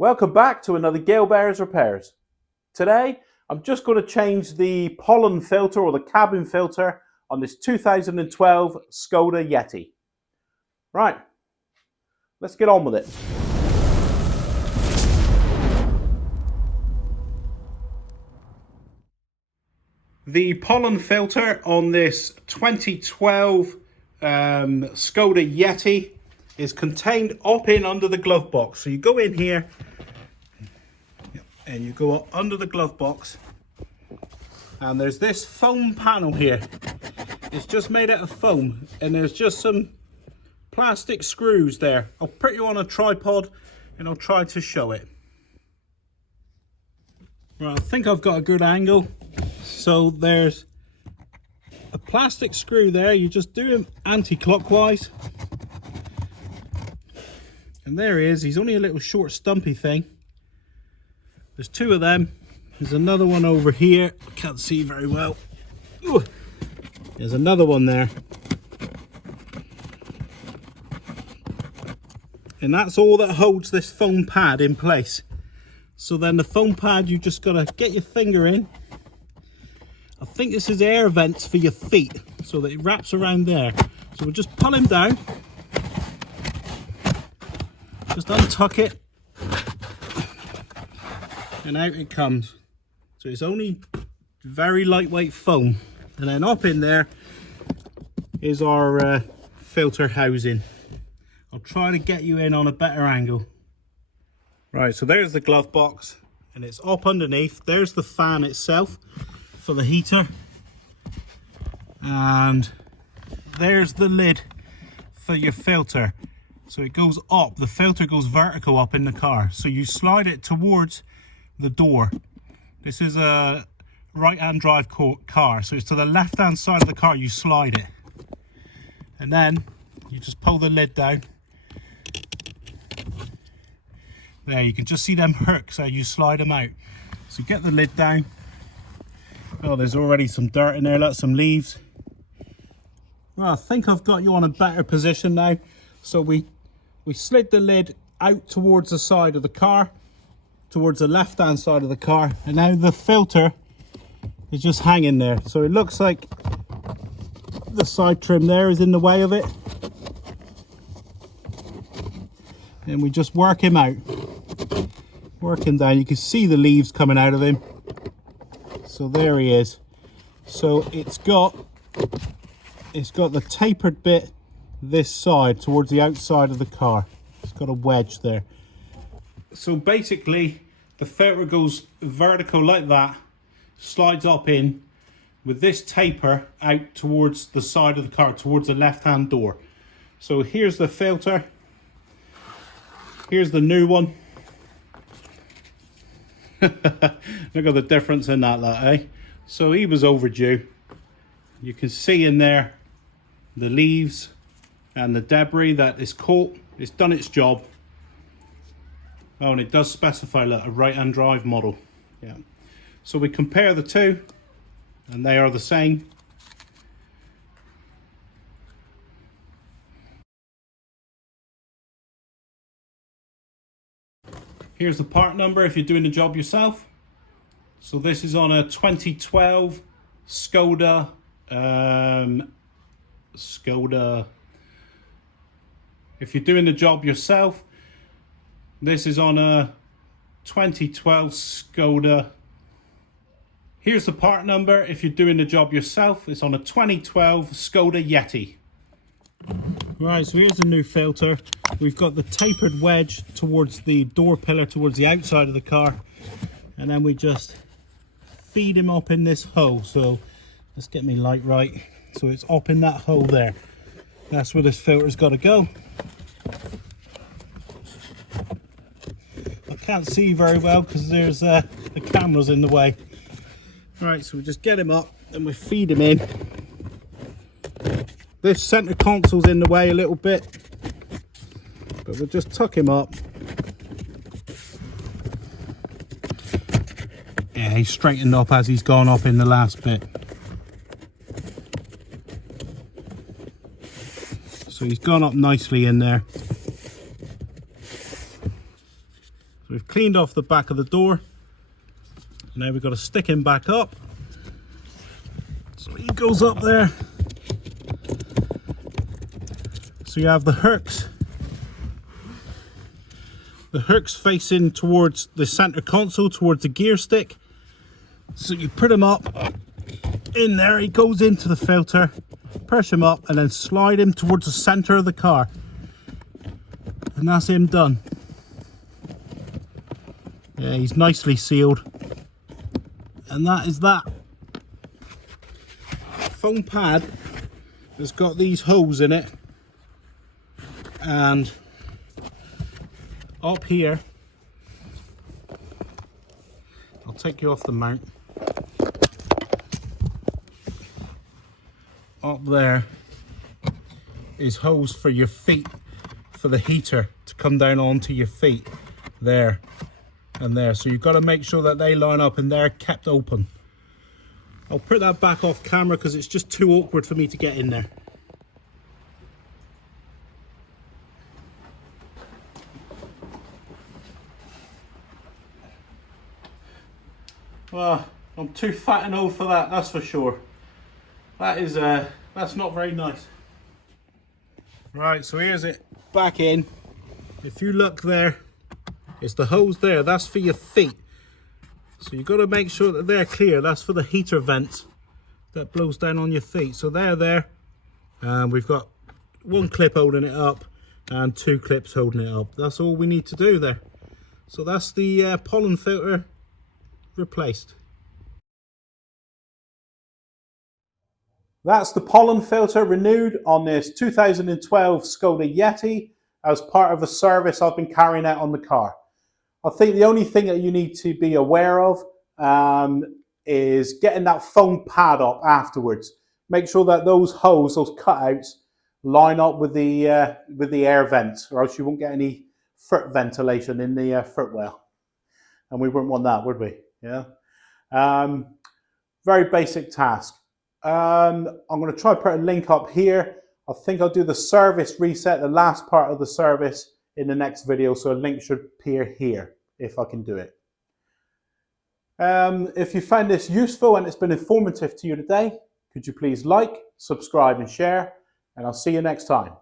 Welcome back to another Gale Bears Repairs. Today, I'm just going to change the pollen filter or the cabin filter on this 2012 Skoda Yeti. Right, let's get on with it. The pollen filter on this 2012 Skoda Yeti is contained up in under the glove box. So you go in here and you go under the glove box, and there's this foam panel here. It's just made out of foam, and there's just some plastic screws there. I'll put you on a tripod and I'll try to show it. Right, I think I've got a good angle. So there's a plastic screw there. You just do him anti-clockwise. And there he is. He's only a little short stumpy thing. There's two of them. There's another one over here. I can't see very well. Ooh. There's another one there. And that's all that holds this foam pad in place. So then the foam pad, you just got to get your finger in. I think this is air vents for your feet, so that it wraps around there. So we'll just pull him down. Just untuck it. And out it comes. So it's only very lightweight foam. And then up in there is our filter housing. I'll try to get you in on a better angle. Right, so there's the glove box, and it's up underneath. There's the fan itself for the heater. And there's the lid for your filter. So it goes up, the filter goes vertical up in the car. So you slide it towards the door. This is a right-hand drive car, so it's to the left-hand side of the car you slide it. And then you just pull the lid down. There, you can just see them hooks as you slide them out. So get the lid down. Oh, there's already some dirt in there, look, some leaves. Well, I think I've got you on a better position now. So we slid the lid out towards the side of the car, towards the left-hand side of the car, and now the filter is just hanging there. So it looks like the side trim there is in the way of it. And we just work him out. Work him down. You can see the leaves coming out of him. So there he is. So it's got the tapered bit this side towards the outside of the car. It's got a wedge there. So basically the filter goes vertical like that, slides up in with this taper out towards the side of the car, towards the left-hand door. So here's the filter. Here's the new one. Look at the difference in that lot, eh? So he was overdue. You can see in there the leaves and the debris that is caught. It's done its job. Oh, and it does specify, look, a right-hand drive model. Yeah. So we compare the two, and they are the same. Here's the part number if you're doing the job yourself. So this is on a 2012 Skoda. If you're doing the job yourself, this is on a 2012 Skoda. Here's the part number if you're doing the job yourself. It's on a 2012 Skoda Yeti. Right, so here's the new filter. We've got the tapered wedge towards the door pillar, towards the outside of the car. And then we just feed him up in this hole. So let's get me light right. So it's up in that hole there. That's where this filter's got to go. I can't see very well because there's the camera's in the way. Right, so we just get him up and we feed him in. This center console's in the way a little bit, but we'll just tuck him up. Yeah, he's straightened up as he's gone up in the last bit. So he's gone up nicely in there. So we've cleaned off the back of the door. Now we've got to stick him back up. So he goes up there. So you have the hooks. The hooks facing towards the center console, towards the gear stick. So you put him up in there, he goes into the filter, push him up and then slide him towards the center of the car. And that's him done. Yeah, he's nicely sealed. And that is that. Foam pad has got these holes in it. And up here, I'll take you off the mount. Up there is holes for your feet, for the heater to come down onto your feet, there and there. So you've got to make sure that they line up and they're kept open. I'll put that back off camera because it's just too awkward for me to get in there. Well, I'm too fat and old for that, that's for sure. That is, that's not very nice. Right, so here's it back in. If you look there, it's the hose there, that's for your feet. So you've got to make sure that they're clear. That's for the heater vents that blows down on your feet. So they're there. And we've got one clip holding it up and two clips holding it up. That's all we need to do there. So that's the pollen filter replaced. That's the pollen filter renewed on this 2012 Skoda Yeti as part of a service I've been carrying out on the car. I think the only thing that you need to be aware of is getting that foam pad up afterwards. Make sure that those holes, those cutouts, line up with the air vents, or else you won't get any foot ventilation in the footwell. And we wouldn't want that, would we? Yeah. Very basic task. I'm going to try to put a link up here. I think I'll do the service reset, the last part of the service, in the next video, so a link should appear here if I can do it. If you found this useful and it's been informative to you today, could you please like, subscribe and share, and I'll see you next time.